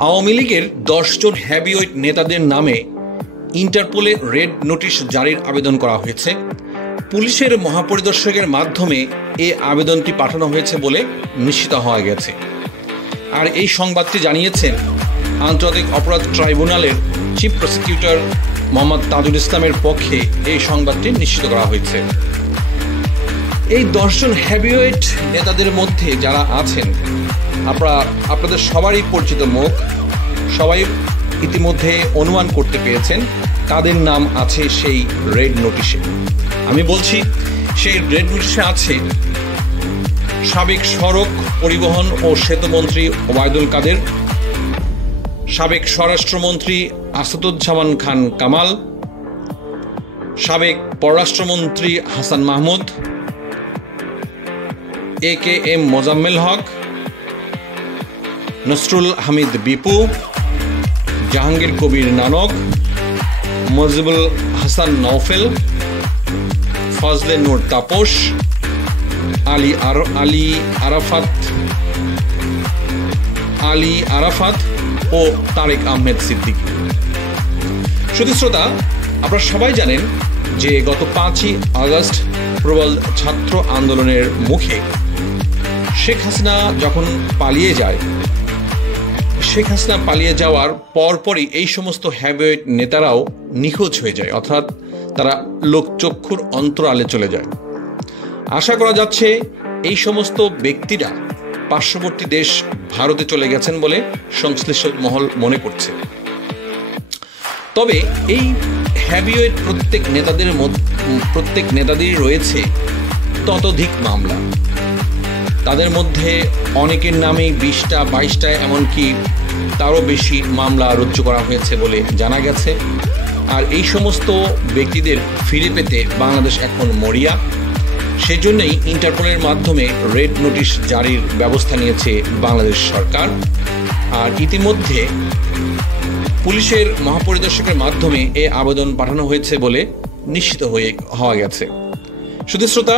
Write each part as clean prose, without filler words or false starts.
আওয়ামী লীগের 10 জন হেভিওয়েট নেতাদের নামে ইন্টারপোলে রেড নোটিশ জারির আবেদন করা হয়েছে। পুলিশের মহাপরিদর্শকের মাধ্যমে এই আবেদনটি পাঠানো হয়েছে বলে নিশ্চিত হওয়া গেছে। আর এই সংবাদটি জানিয়েছেন আন্তর্জাতিক অপরাধ ট্রাইব্যুনালের চিফ প্রসিকিউটর মোহাম্মদ তাজুল ইসলামের পক্ষে এই সংবাদটি নিশ্চিত করা হয়েছে। এই 10 জন হেভিওয়েট নেতাদের মধ্যে যারা আছেন আপনাদের সবারই পরিচিত মুখ, সবাই ইতিমধ্যে অনুমান করতে পেরেছেন তাদের নাম আছে সেই রেড নোটিশে। আমি বলছি সেই রেড নোটিশে আছে সাবেক সড়ক পরিবহন ও সেতুমন্ত্রী ওবায়দুল কাদের, সাবেক স্বরাষ্ট্রমন্ত্রী আসাদুজ্জামান খান কামাল, সাবেক পররাষ্ট্রমন্ত্রী হাসান মাহমুদ, AKM মোজাম্মেল হক, নসরুল হামিদ বিপু, জাহাঙ্গীর কবির নানক, মজিবুল হাসান নওফেল, ফজলে নূর তাপস, আলী আরাফাত ও তারেক আহমেদ সিদ্দিকী। শুধু শ্রোতা, আপনারা সবাই জানেন যে গত 5ই আগস্ট প্রবল ছাত্র আন্দোলনের মুখে শেখ হাসিনা যখন পালিয়ে যায়, শেখ হাসিনা পালিয়ে যাওয়ার পরপরই এই সমস্ত হেভিওয়েট নেতারাও নিখোঁজ হয়ে যায়, অর্থাৎ তারা লোকচক্ষুর অন্তরালে চলে যায়। আশা করা যাচ্ছে এই সমস্ত ব্যক্তিরা পার্শ্ববর্তী দেশ ভারতে চলে গেছেন বলে সংশ্লিষ্ট মহল মনে করছে। তবে এই হেভিওয়েট প্রত্যেক নেতাদেরই রয়েছে ততোধিক মামলা। তাদের মধ্যে অনেকের নামে 20টা 22টা এমনকি তারও বেশি মামলা রুজু করা হয়েছে বলে জানা গেছে। আর এই সমস্ত ব্যক্তিদের ফিরে পেতে বাংলাদেশ এখন মরিয়া। সেজন্যই ইন্টারপোলের মাধ্যমে রেড নোটিশ জারির ব্যবস্থা নিয়েছে বাংলাদেশ সরকার। আর ইতিমধ্যে পুলিশের মহাপরিদর্শকের মাধ্যমে এ আবেদন পাঠানো হয়েছে বলে নিশ্চিত হওয়া গেছে। শুধু শ্রোতা,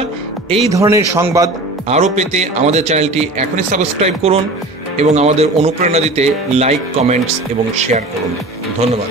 এই ধরনের সংবাদ আরও পেতে আমাদের চ্যানেলটি এখনই সাবস্ক্রাইব করুন এবং আমাদের অনুপ্রেরণা দিতে লাইক, কমেন্টস এবং শেয়ার করুন। ধন্যবাদ।